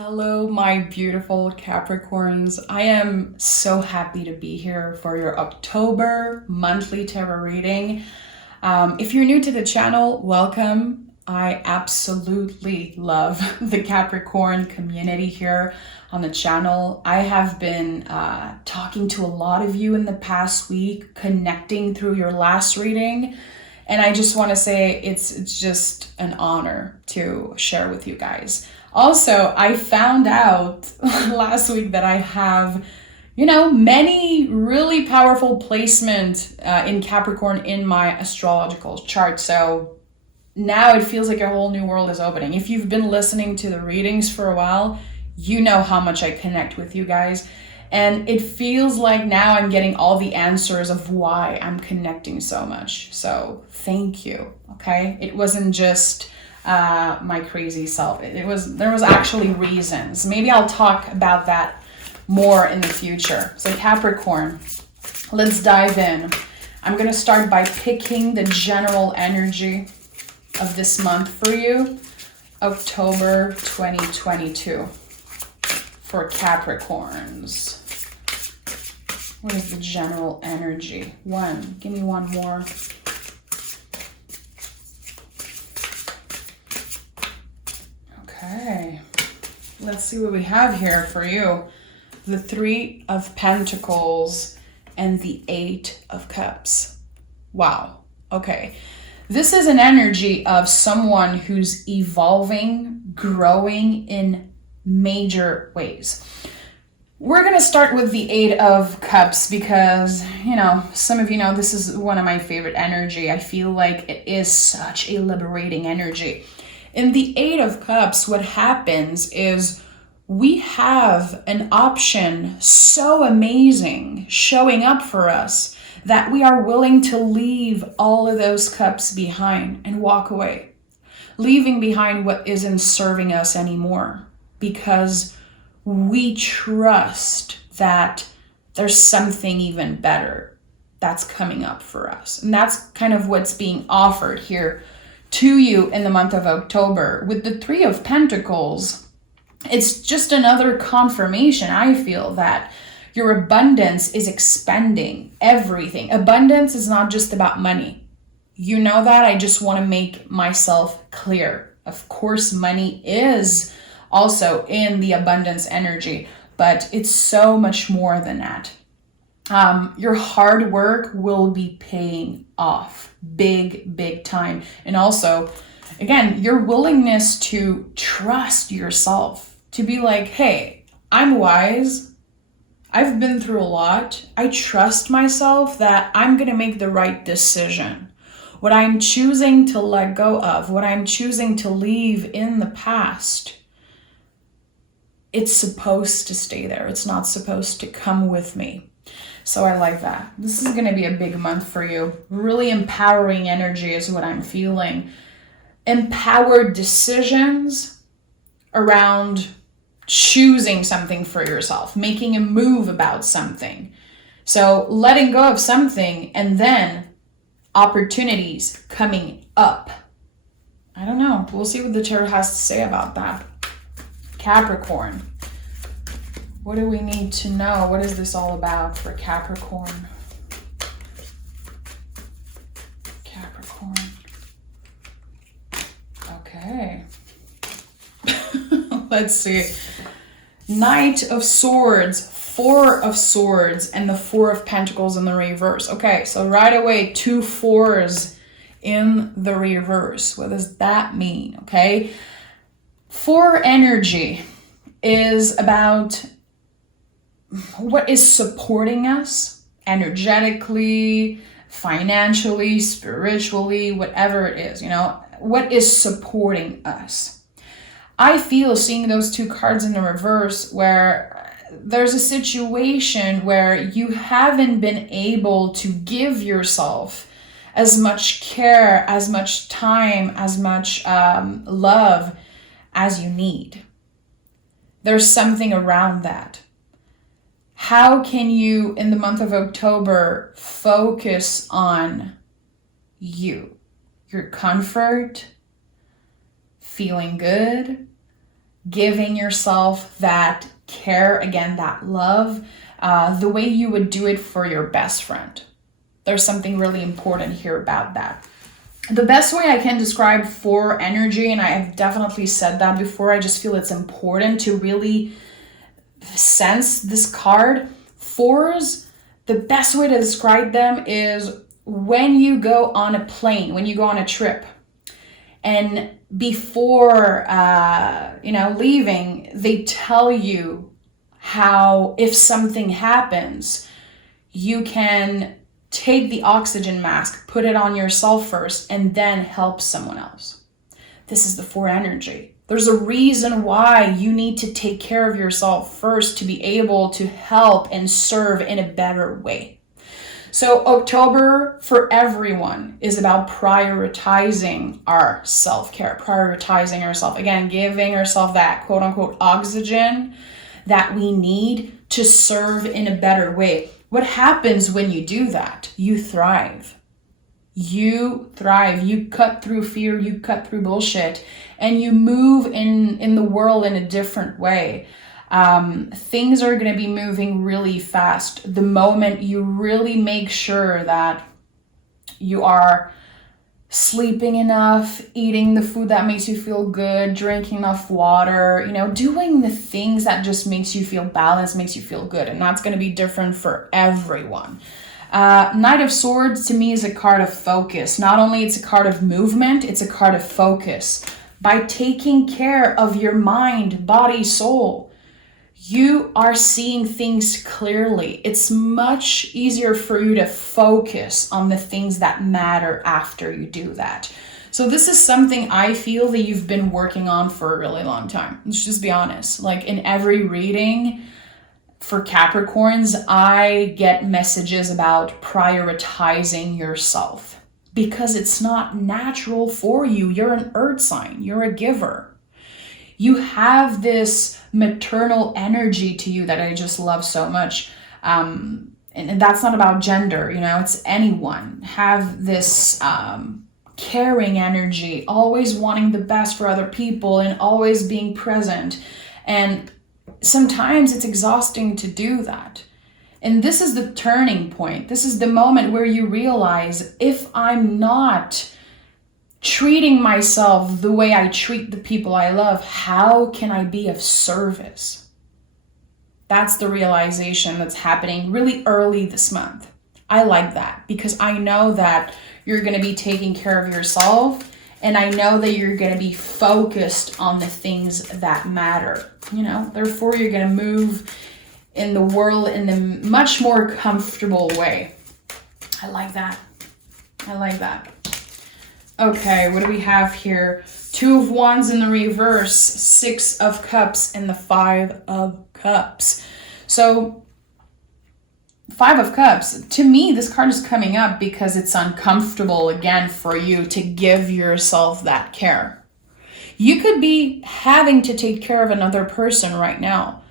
Hello, my beautiful Capricorns. I am so happy to be here for your October monthly tarot reading. If you're new to the channel, welcome. I absolutely love the Capricorn community here on the channel. I have been talking to a lot of you in the past week, connecting through your last reading. And I just want to say it's just an honor to share with you guys. Also, I found out last week that I have, many really powerful placement in Capricorn in my astrological chart. So now it feels like a whole new world is opening. If you've been listening to the readings for a while, you know how much I connect with you guys. And it feels like now I'm getting all the answers of why I'm connecting so much. So thank you, okay? It wasn't just my crazy self. There was actually reasons. Maybe I'll talk about that more in the future. So Capricorn, let's dive in. I'm going to start by picking the general energy of this month for you, October 2022 for Capricorns. What is the general energy? Give me one more. Okay, let's see what we have here for you. The Three of Pentacles and the Eight of Cups. Wow, okay. This is an energy of someone who's evolving, growing in major ways. We're going to start with the Eight of Cups because, some of you know this is one of my favorite energy. I feel like it is such a liberating energy. In the Eight of Cups, what happens is we have an option so amazing showing up for us that we are willing to leave all of those cups behind and walk away, leaving behind what isn't serving us anymore because we trust that there's something even better that's coming up for us. And that's kind of what's being offered here to you in the month of October. With the Three of Pentacles, it's just another confirmation, I feel, that your abundance is expanding everything. Abundance is not just about money. You know that. I just want to make myself clear. Of course, money is also in the abundance energy, but it's so much more than that. Your hard work will be paying off big time. And also, again, your willingness to trust yourself, to be like, hey, I'm wise. I've been through a lot. I trust myself that I'm going to make the right decision. What I'm choosing to let go of, what I'm choosing to leave in the past, it's supposed to stay there. It's not supposed to come with me. So I like that. This is going to be a big month for you. Really empowering energy is what I'm feeling. Empowered decisions around choosing something for yourself, making a move about something. So letting go of something and then opportunities coming up. I don't know. We'll see what the tarot has to say about that. Capricorn. What do we need to know? What is this all about for Capricorn? Capricorn. Okay. Let's see. Knight of Swords, Four of Swords, and the Four of Pentacles in the reverse. Okay, so right away, 2 4s in the reverse. What does that mean? Okay. 4 energy is about what is supporting us energetically, financially, spiritually, whatever it is, what is supporting us. I feel seeing those 2 cards in the reverse where there's a situation where you haven't been able to give yourself as much care, as much time, as much love as you need. There's something around that. How can you, in the month of October, focus on you, your comfort, feeling good, giving yourself that care, again, that love, the way you would do it for your best friend. There's something really important here about that. The best way I can describe 4 energy, and I have definitely said that before, I just feel it's important to really sense this card. 4s, the best way to describe them is when you go on a plane, when you go on a trip, and before, leaving, they tell you how if something happens, you can take the oxygen mask, put it on yourself first, and then help someone else. This is the 4 energy. There's a reason why you need to take care of yourself first to be able to help and serve in a better way. So October for everyone is about prioritizing our self-care, prioritizing ourselves. Again, giving ourselves that quote unquote oxygen that we need to serve in a better way. What happens when you do that? You thrive. You thrive. You cut through fear. You cut through bullshit. And you move in the world in a different way. Things are going to be moving really fast. The moment you really make sure that you are sleeping enough, eating the food that makes you feel good, drinking enough water, doing the things that just makes you feel balanced, makes you feel good. And that's going to be different for everyone. Knight of Swords to me is a card of focus. Not only it's a card of movement, it's a card of focus. By taking care of your mind, body, soul, you are seeing things clearly. It's much easier for you to focus on the things that matter after you do that. So this is something I feel that you've been working on for a really long time. Let's just be honest. Like in every reading for Capricorns, I get messages about prioritizing yourself because it's not natural for you. You're an earth sign. You're a giver. You have this maternal energy to you that I just love so much. And that's not about gender, it's anyone. Have this caring energy, always wanting the best for other people and always being present. And sometimes it's exhausting to do that. And this is the turning point. This is the moment where you realize if I'm not treating myself the way I treat the people I love, how can I be of service? That's the realization that's happening really early this month. I like that because I know that you're going to be taking care of yourself and I know that you're going to be focused on the things that matter. Therefore you're going to move in the world in a much more comfortable way. I like that. Okay, what do we have here? 2 of Wands in the reverse, 6 of Cups, and the 5 of Cups. So, 5 of Cups, to me, this card is coming up because it's uncomfortable, again, for you to give yourself that care. You could be having to take care of another person right now.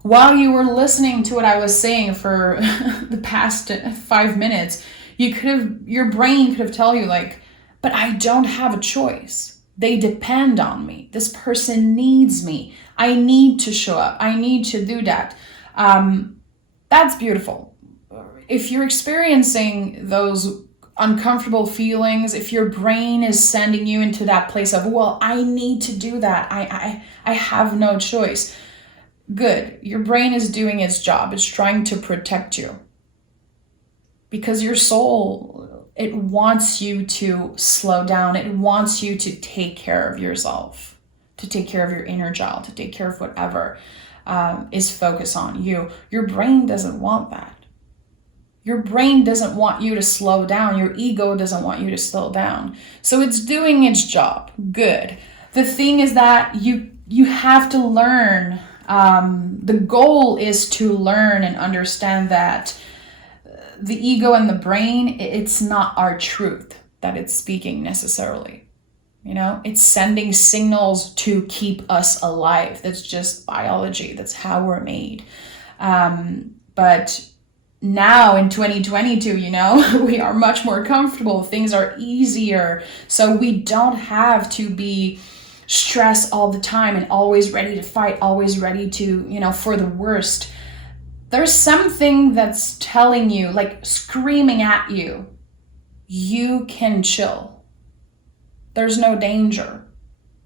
While you were listening to what I was saying for the past 5 minutes, your brain could have told you like, but I don't have a choice. They depend on me. This person needs me. I need to show up. I need to do that. That's beautiful. If you're experiencing those uncomfortable feelings, if your brain is sending you into that place of, well, I need to do that. I have no choice. Good. Your brain is doing its job. It's trying to protect you. Because your soul, it wants you to slow down. It wants you to take care of yourself, to take care of your inner child, to take care of whatever is focused on you. Your brain doesn't want that. Your brain doesn't want you to slow down. Your ego doesn't want you to slow down. So it's doing its job. Good. The thing is that you have to learn. The goal is to learn and understand that the ego and the brain, it's not our truth that it's speaking necessarily. It's sending signals to keep us alive. That's just biology. That's how we're made. But now in 2022, we are much more comfortable. Things are easier. So we don't have to be stress all the time and always ready to fight, always ready to, for the worst. There's something that's telling you, like screaming at you, you can chill. There's no danger.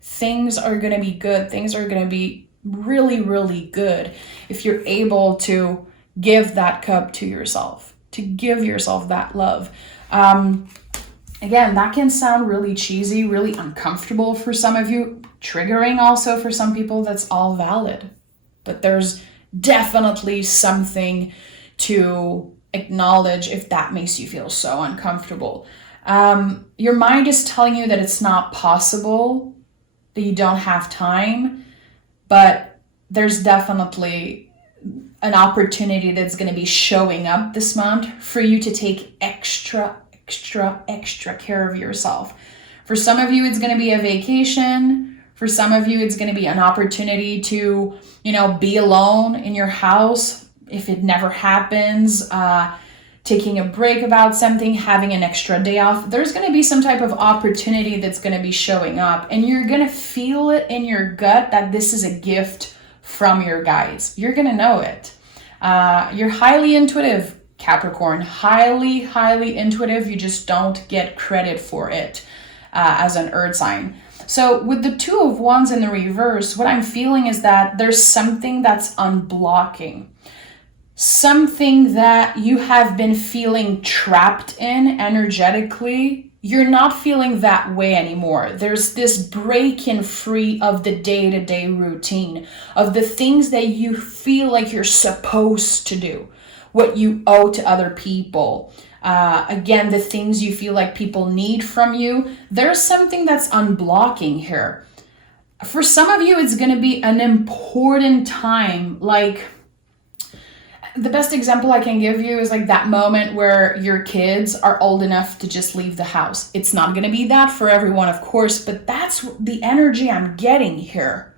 Things are going to be good. Things are going to be really, really good if you're able to give that cup to yourself, to give yourself that love. Again, that can sound really cheesy, really uncomfortable for some of you, triggering also for some people. That's all valid. But there's definitely something to acknowledge if that makes you feel so uncomfortable. Your mind is telling you that it's not possible, that you don't have time, but there's definitely an opportunity that's going to be showing up this month for you to take extra care of yourself. For some of you, it's going to be a vacation. For some of you, it's going to be an opportunity to, be alone in your house. If it never happens, taking a break about something, having an extra day off. There's going to be some type of opportunity that's going to be showing up, and you're going to feel it in your gut that this is a gift from your guides. You're going to know it. You're highly intuitive, Capricorn, highly, highly intuitive. You just don't get credit for it as an earth sign. So with the Two of Wands in the reverse, what I'm feeling is that there's something that's unblocking. Something that you have been feeling trapped in energetically. You're not feeling that way anymore. There's this breaking free of the day-to-day routine, of the things that you feel like you're supposed to do, what you owe to other people. Again, the things you feel like people need from you. There's something that's unblocking here. For some of you, it's going to be an important time. Like, the best example I can give you is like that moment where your kids are old enough to just leave the house. It's not going to be that for everyone, of course, but that's the energy I'm getting here.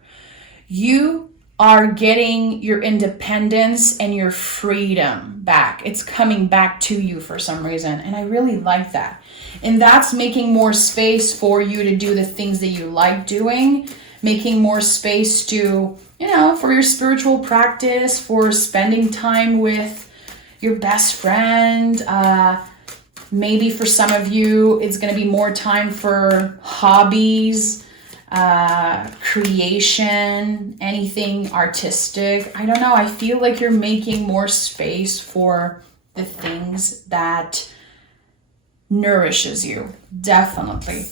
You are getting your independence and your freedom back. It's coming back to you for some reason. And I really like that. And that's making more space for you to do the things that you like doing, making more space to, for your spiritual practice, for spending time with your best friend. Maybe for some of you, it's going to be more time for hobbies, creation, anything artistic. I don't know. I feel like you're making more space for the things that nourishes you. Definitely.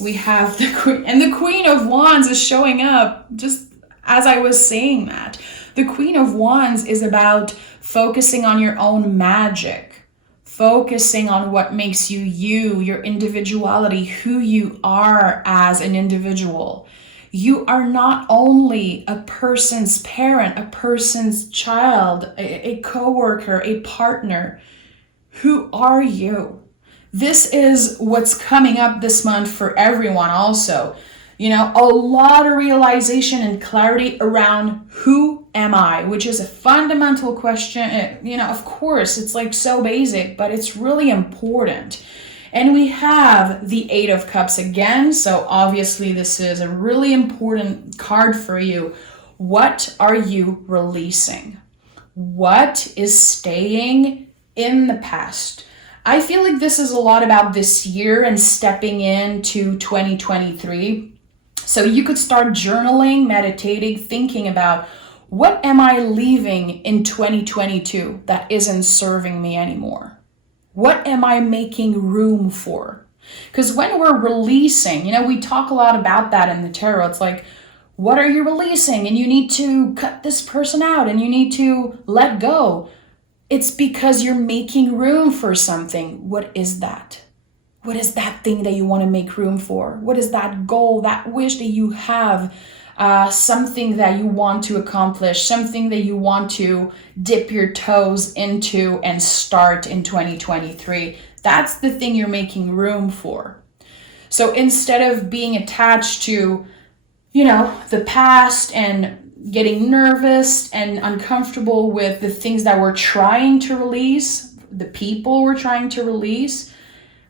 We have the Queen, and the Queen of Wands is showing up just as I was saying that. The Queen of Wands is about focusing on your own magic, focusing on what makes you, your individuality, who you are as an individual. You are not only a person's parent, a person's child, a coworker, a partner. Who are you? This is what's coming up this month for everyone also. A lot of realization and clarity around who am I, which is a fundamental question. Of course, it's like so basic, but it's really important. And we have the Eight of Cups again. So obviously this is a really important card for you. What are you releasing? What is staying in the past? I feel like this is a lot about this year and stepping into 2023. So you could start journaling, meditating, thinking about what am I leaving in 2022 that isn't serving me anymore? What am I making room for? Because when we're releasing, we talk a lot about that in the tarot. It's like, what are you releasing? And you need to cut this person out and you need to let go. It's because you're making room for something. What is that? What is that thing that you want to make room for? What is that goal, that wish that you have? Something that you want to accomplish, something that you want to dip your toes into and start in 2023. That's the thing you're making room for. So instead of being attached to, the past and getting nervous and uncomfortable with the things that we're trying to release, the people we're trying to release,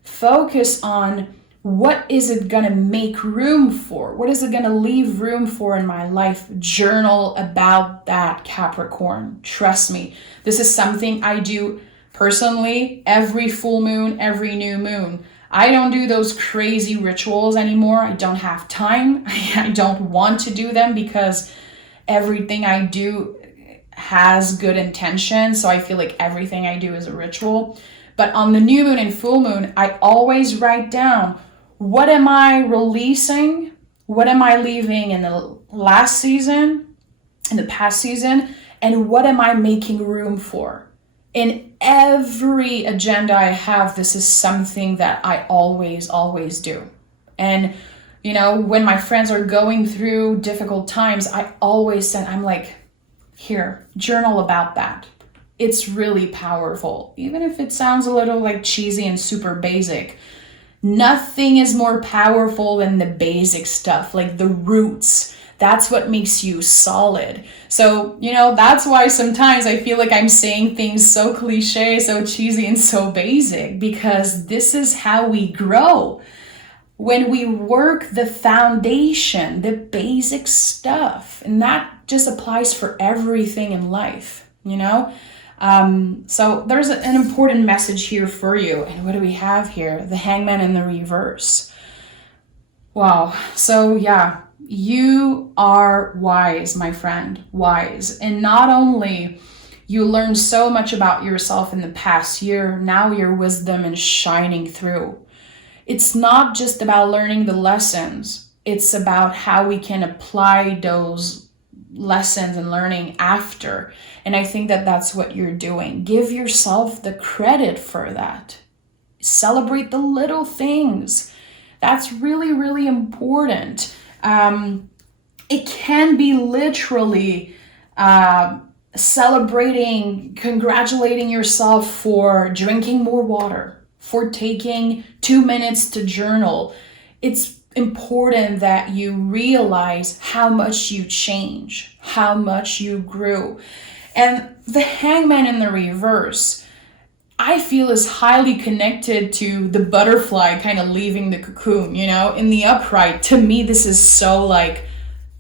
focus on What is it going to make room for? What is it going to leave room for in my life? Journal about that, Capricorn. Trust me. This is something I do personally every full moon, every new moon. I don't do those crazy rituals anymore. I don't have time. I don't want to do them because everything I do has good intention. So I feel like everything I do is a ritual. But on the new moon and full moon, I always write down, what am I releasing? What am I leaving in the last season, in the past season? And what am I making room for? In every agenda I have, this is something that I always do. And, you know, when my friends are going through difficult times, I always send, I'm like, here, journal about that. It's really powerful. Even if it sounds a little like cheesy and super basic, nothing is more powerful than the basic stuff, like the roots. That's what makes you solid. So, you know, that's why sometimes I feel like I'm saying things so cliche, so cheesy, and so basic, because this is how we grow. When we work the foundation, the basic stuff, and that just applies for everything in life, you know? So there's an important message here for you. And what do we have here? The Hangman in the reverse. Wow. So yeah, you are wise, my friend, wise. And not only you learned so much about yourself in the past year, now your wisdom is shining through. It's not just about learning the lessons. It's about how we can apply those lessons and learning after. And I think that that's what you're doing. Give yourself the credit for that. Celebrate the little things. That's really, really important. It can be literally celebrating, congratulating yourself for drinking more water, for taking 2 minutes to journal. It's important that you realize how much you change, how much you grew. And the Hangman in the reverse, I feel, is highly connected to the butterfly kind of leaving the cocoon, you know? In the upright, to me, this is so like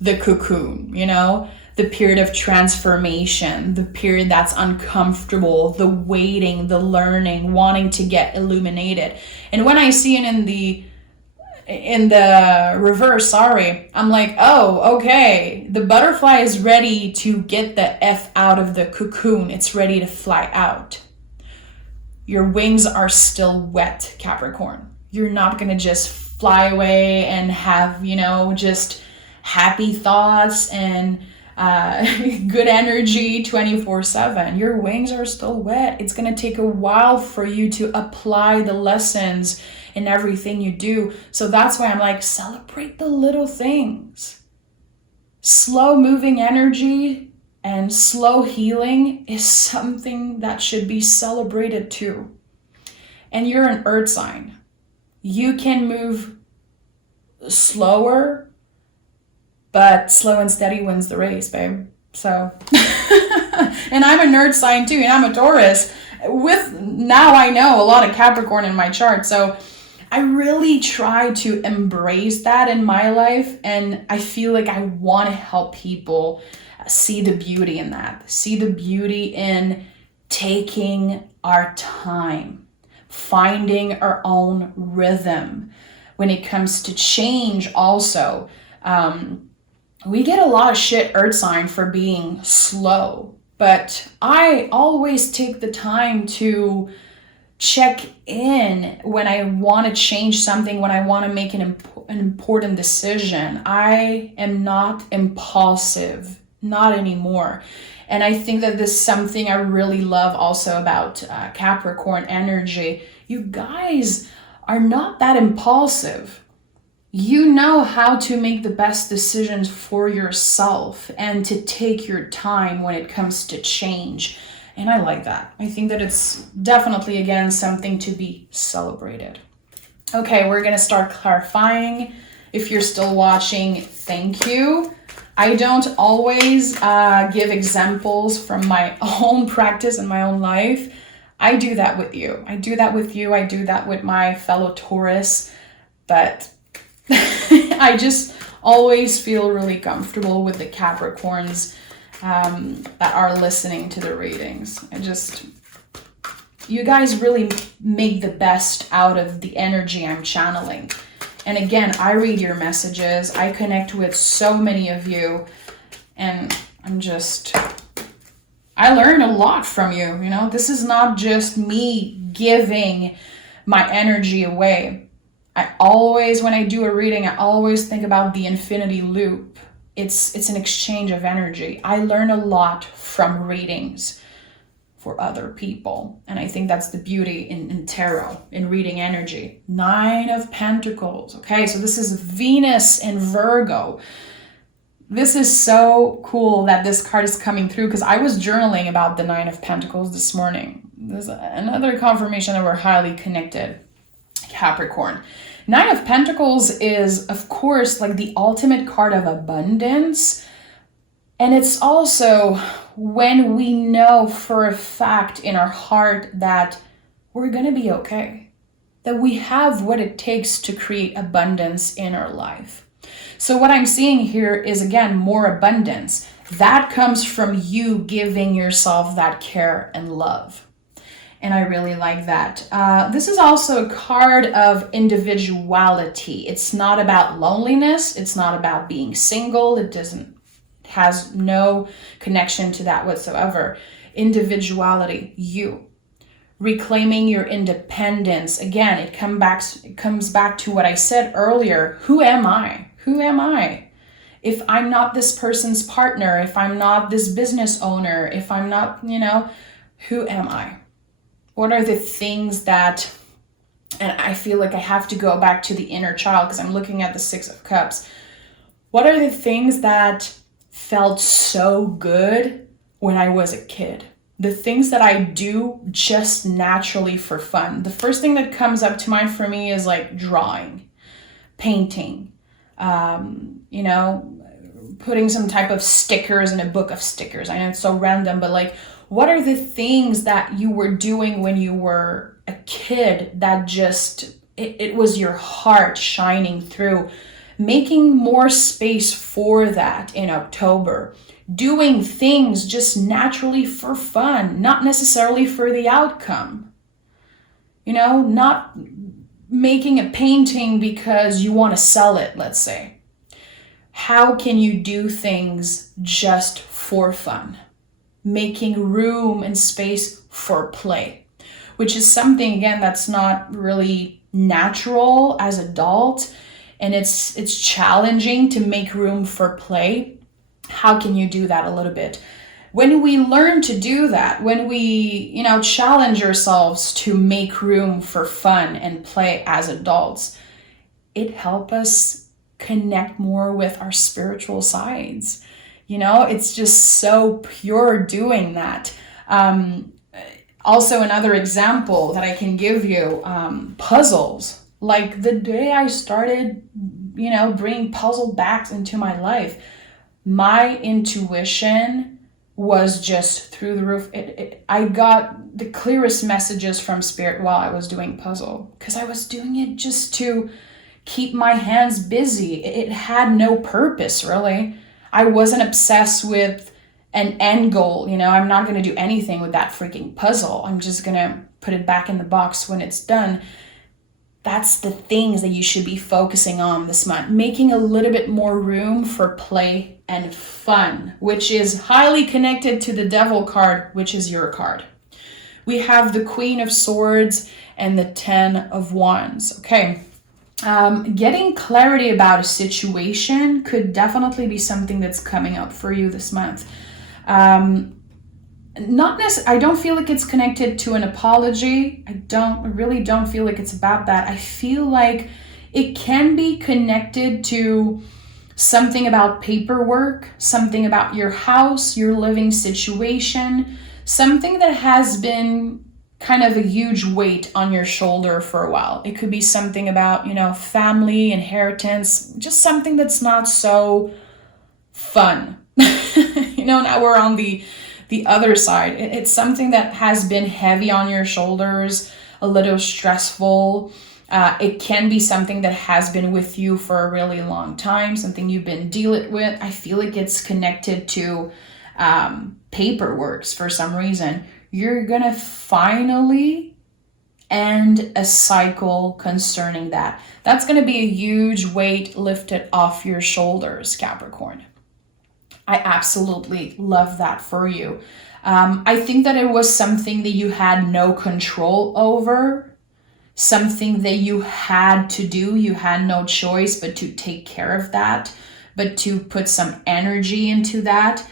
the cocoon, you know? The period of transformation, the period that's uncomfortable, the waiting, the learning, wanting to get illuminated. And when I see it in the reverse, I'm like, oh, okay, the butterfly is ready to get the F out of the cocoon. It's ready to fly out. Your wings are still wet, Capricorn. You're not going to just fly away and have, you know, just happy thoughts and good energy 24/7. Your wings are still wet. It's going to take a while for you to apply the lessons in everything you do. So that's why I'm like, celebrate the little things. Slow moving energy and slow healing is something that should be celebrated too. And you're an earth sign. You can move slower, but slow and steady wins the race, babe. So, and I'm a nerd sign too, and I'm a Taurus. Now I know a lot of Capricorn in my chart. So I really try to embrace that in my life. And I feel like I want to help people see the beauty in that. See the beauty in taking our time, finding our own rhythm. When it comes to change also, we get a lot of shit, earth sign, for being slow. But I always take the time to check in when I want to change something, when I want to make an important decision. I am not impulsive, not anymore. And I think that this is something I really love also about Capricorn energy. You guys are not that impulsive. You know how to make the best decisions for yourself and to take your time when it comes to change. And I like that. I think that it's definitely, again, something to be celebrated. Okay, we're going to start clarifying. If you're still watching, thank you. I don't always give examples from my own practice and my own life. I do that with you. I do that with my fellow Taurus. but I just always feel really comfortable with the Capricorns that are listening to the readings. You guys really make the best out of the energy I'm channeling. And again, I read your messages. I connect with so many of you. And I learn a lot from you. You know, this is not just me giving my energy away. When I do a reading, I always think about the infinity loop. It's an exchange of energy. I learn a lot from readings for other people. And I think that's the beauty in tarot, in reading energy. 9 of Pentacles. Okay, so this is Venus in Virgo. This is so cool that this card is coming through, because I was journaling about the 9 of Pentacles this morning. There's another confirmation that we're highly connected. Capricorn. 9 of Pentacles is, of course, like the ultimate card of abundance. And it's also when we know for a fact in our heart that we're going to be okay, that we have what it takes to create abundance in our life. So what I'm seeing here is, again, more abundance. That comes from you giving yourself that care and love. And I really like that. This is also a card of individuality. It's not about loneliness. It's not about being single. It has no connection to that whatsoever. Individuality, you. Reclaiming your independence. Again, it comes back to what I said earlier. Who am I? Who am I? If I'm not this person's partner, if I'm not this business owner, if I'm not, who am I? What are the things that, and I feel like I have to go back to the inner child because I'm looking at the 6 of Cups. What are the things that felt so good when I was a kid? The things that I do just naturally for fun. The first thing that comes up to mind for me is like drawing, painting, putting some type of stickers in a book of stickers. I know it's so random, but like, what are the things that you were doing when you were a kid that just, it was your heart shining through? Making more space for that in October. Doing things just naturally for fun, not necessarily for the outcome. Not making a painting because you want to sell it, let's say. How can you do things just for fun? Making room and space for play, which is something, again, that's not really natural as adult, and it's challenging to make room for play. How can you do that a little bit? When we learn to do that, when we, challenge ourselves to make room for fun and play as adults, it helps us connect more with our spiritual sides. It's just so pure doing that. Also, another example that I can give you, puzzles. Like the day I started, bringing puzzle back into my life, my intuition was just through the roof. I got the clearest messages from Spirit while I was doing puzzle, because I was doing it just to keep my hands busy. It had no purpose, really. I wasn't obsessed with an end goal. I'm not going to do anything with that freaking puzzle. I'm just going to put it back in the box when it's done. That's the things that you should be focusing on this month. Making a little bit more room for play and fun, which is highly connected to the Devil card, which is your card. We have the Queen of Swords and the 10 of Wands. Okay. Getting clarity about a situation could definitely be something that's coming up for you this month. I don't feel like it's connected to an apology. I really don't feel like it's about that. I feel like it can be connected to something about paperwork, something about your house, your living situation, something that has been kind of a huge weight on your shoulder for a while. It could be something about, family, inheritance, just something that's not so fun. Now we're on the other side. It's something that has been heavy on your shoulders, a little stressful. It can be something that has been with you for a really long time, something you've been dealing with. I feel like it's connected to paperwork for some reason. You're going to finally end a cycle concerning that. That's going to be a huge weight lifted off your shoulders, Capricorn. I absolutely love that for you. I think that it was something that you had no control over, something that you had to do. You had no choice but to take care of that, but to put some energy into that.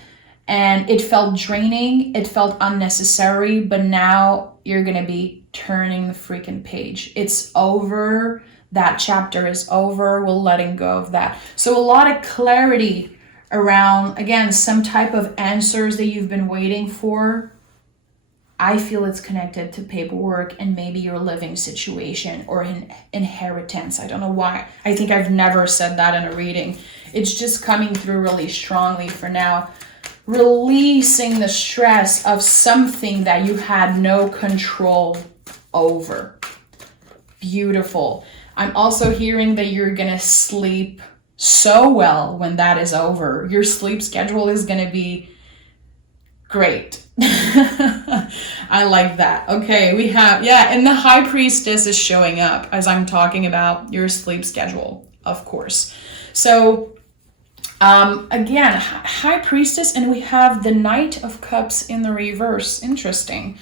And it felt draining, it felt unnecessary, but now you're going to be turning the freaking page. It's over. That chapter is over. We're letting go of that. So a lot of clarity around, again, some type of answers that you've been waiting for. I feel it's connected to paperwork and maybe your living situation or an inheritance. I don't know why. I think I've never said that in a reading. It's just coming through really strongly for now. Releasing the stress of something that you had no control over. Beautiful. I'm also hearing that you're going to sleep so well when that is over. Your sleep schedule is going to be great. I like that. Okay, we have, and the High Priestess is showing up as I'm talking about your sleep schedule, of course. So, again, High Priestess, and we have the Knight of Cups in the reverse. Interesting.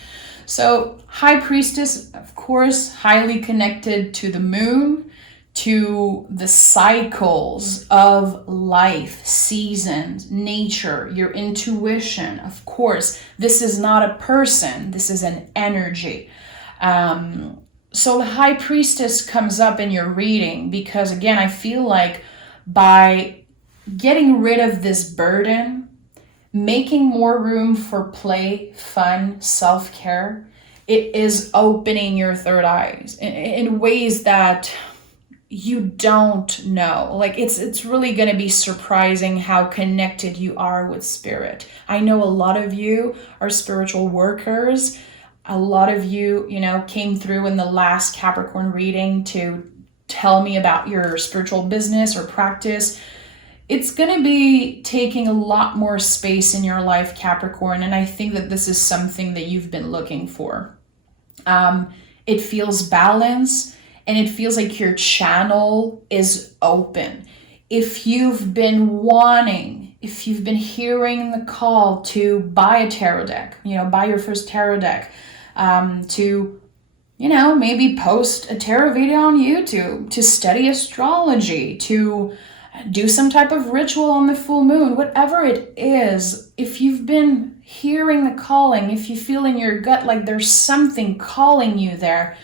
So High Priestess, of course, highly connected to the moon, to the cycles of life, seasons, nature, your intuition. Of course, this is not a person, this is an energy. So the High Priestess comes up in your reading because, again, I feel like by getting rid of this burden, making more room for play, fun, self-care, it is opening your third eyes in ways that you don't know. Like it's really going to be surprising how connected you are with spirit. I know a lot of you are spiritual workers. A lot of you, came through in the last Capricorn reading to tell me about your spiritual business or practice. It's going to be taking a lot more space in your life, Capricorn, and I think that this is something that you've been looking for. It feels balanced, and it feels like your channel is open. If you've been hearing the call to buy a tarot deck, buy your first tarot deck, to maybe post a tarot video on YouTube, to study astrology, to do some type of ritual on the full moon, whatever it is, if you've been hearing the calling, if you feel in your gut like there's something calling you there,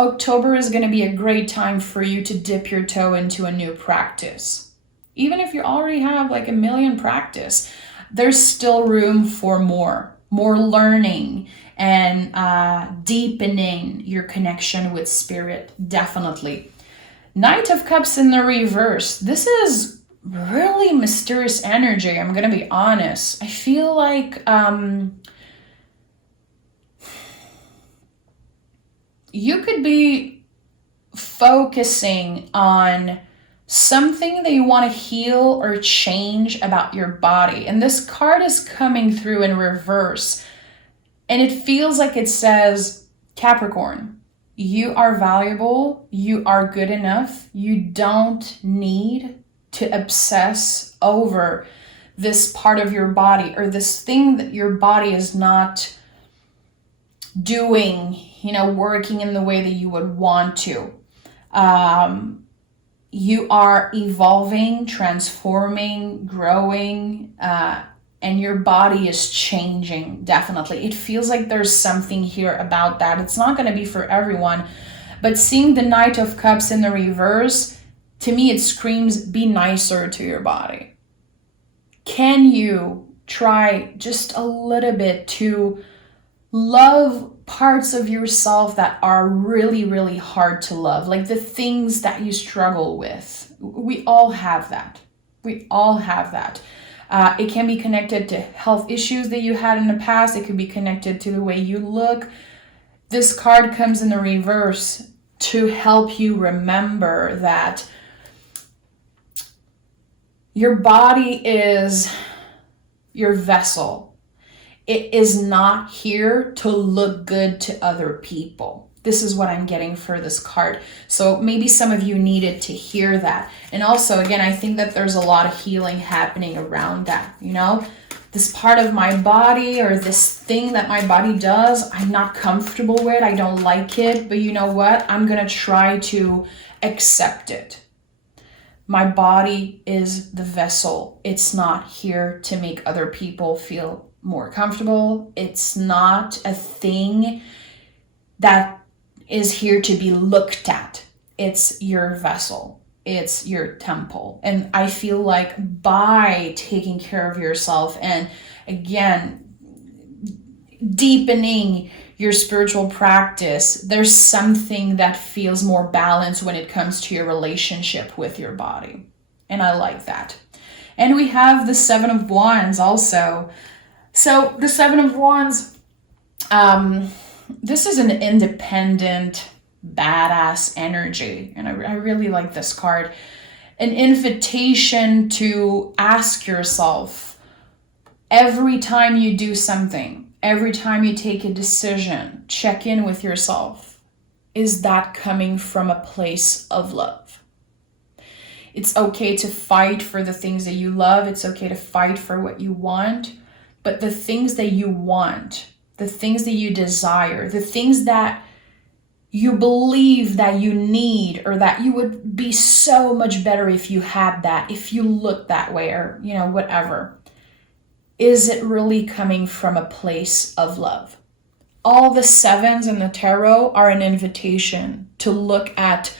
October is going to be a great time for you to dip your toe into a new practice. Even if you already have like a million practice, there's still room for more learning and deepening your connection with spirit, definitely. Knight of Cups in the reverse. This is really mysterious energy, I'm going to be honest. I feel like you could be focusing on something that you want to heal or change about your body. And this card is coming through in reverse. And it feels like it says, Capricorn, you are valuable, you are good enough, you don't need to obsess over this part of your body or this thing that your body is not doing, working in the way that you would want to. You are evolving, transforming, growing, and your body is changing, definitely. It feels like there's something here about that. It's not going to be for everyone, but seeing the Knight of Cups in the reverse, to me it screams, be nicer to your body. Can you try just a little bit to love parts of yourself that are really, really hard to love, like the things that you struggle with? We all have that. It can be connected to health issues that you had in the past. It could be connected to the way you look. This card comes in the reverse. to help you remember that your body is your vessel. It is not here to look good to other people. This is what I'm getting for this card. So maybe some of you needed to hear that. And also, again, I think that there's a lot of healing happening around that, you know? This part of my body or this thing that my body does, I'm not comfortable with. I don't like it. But you know what? I'm going to try to accept it. My body is the vessel. It's not here to make other people feel more comfortable. It's not a thing that is here to be looked at. It's your vessel. It's your temple. And I feel like by taking care of yourself and again, deepening your spiritual practice, there's something that feels more balanced when it comes to your relationship with your body. And I like that. And we have the Seven of Wands also. So the Seven of Wands, this is an independent, badass energy. And I really like this card. An invitation to ask yourself, every time you do something, every time you take a decision, check in with yourself. Is that coming from a place of love? It's okay to fight for the things that you love. It's okay to fight for what you want. But the things that you want, the things that you desire, the things that you believe that you need or that you would be so much better if you had that, if you look that way or, you know, whatever. Is it really coming from a place of love? All the sevens in the tarot are an invitation to look at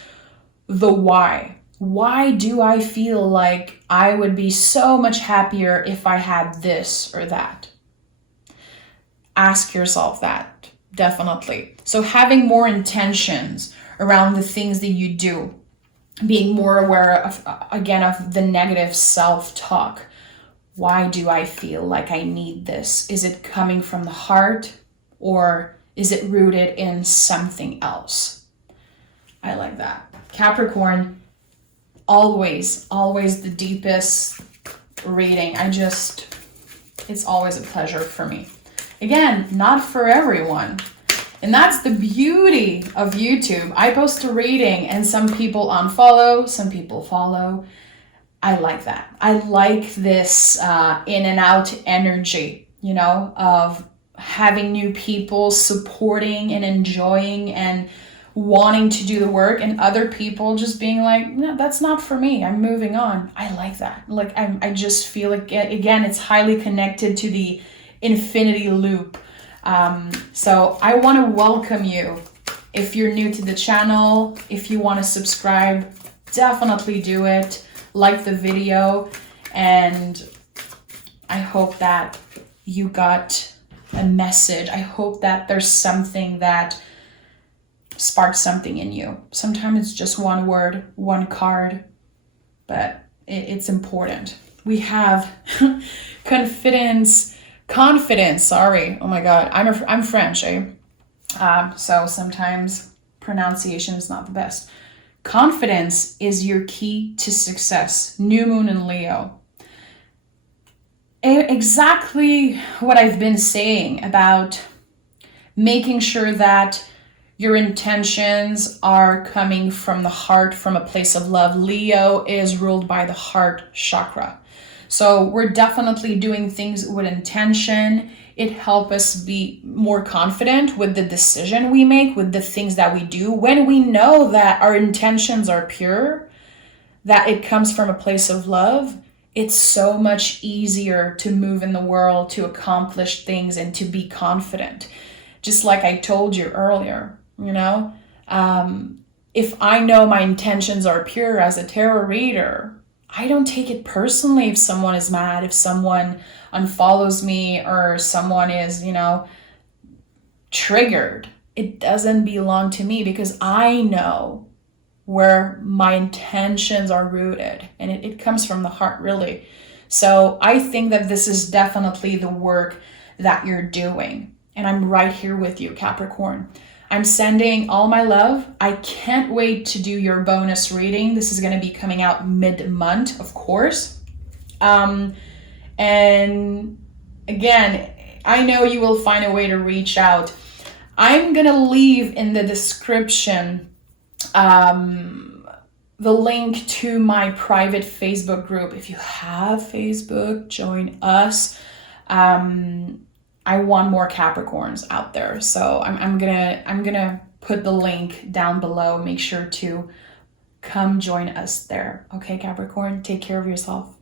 the why. Why do I feel like I would be so much happier if I had this or that? Ask yourself that, definitely. So having more intentions around the things that you do, being more aware of, again, of the negative self-talk. Why do I feel like I need this? Is it coming from the heart or is it rooted in something else? I like that. Capricorn, always the deepest reading. It's always a pleasure for me. Again, not for everyone. And that's the beauty of YouTube. I post a reading and some people unfollow, some people follow. I like that. I like this in and out energy, you know, of having new people supporting and enjoying and wanting to do the work, and other people just being like, no, that's not for me. I'm moving on. I like that. Like, I just feel like, again, it's highly connected to the infinity loop. So I want to welcome you. If you're new to the channel, if you want to subscribe, definitely do it. Like the video, and I hope that you got a message. I hope that there's something that sparks something in you. Sometimes it's just one word, one card, but it's important. We have confidence, sorry. Oh my God, I'm French, eh? So sometimes pronunciation is not the best. Confidence is your key to success. New moon in Leo. Exactly what I've been saying about making sure that your intentions are coming from the heart, from a place of love. Leo is ruled by the heart chakra. So we're definitely doing things with intention. It helps us be more confident with the decision we make, with the things that we do. When we know that our intentions are pure, that it comes from a place of love, it's so much easier to move in the world, to accomplish things, and to be confident. Just like I told you earlier, you know, if I know my intentions are pure as a tarot reader, I don't take it personally if someone is mad, if someone unfollows me, or someone is, you know, triggered. It doesn't belong to me because I know where my intentions are rooted, and it comes from the heart, really. So I think that this is definitely the work that you're doing, and I'm right here with you, Capricorn. I'm sending all my love. I can't wait to do your bonus reading. This is going to be coming out mid-month, of course. And again, I know you will find a way to reach out. I'm going to leave in the description the link to my private Facebook group. If you have Facebook, join us. I want more Capricorns out there, so I'm gonna put the link down below. Make sure to come join us there. Okay, Capricorn, take care of yourself.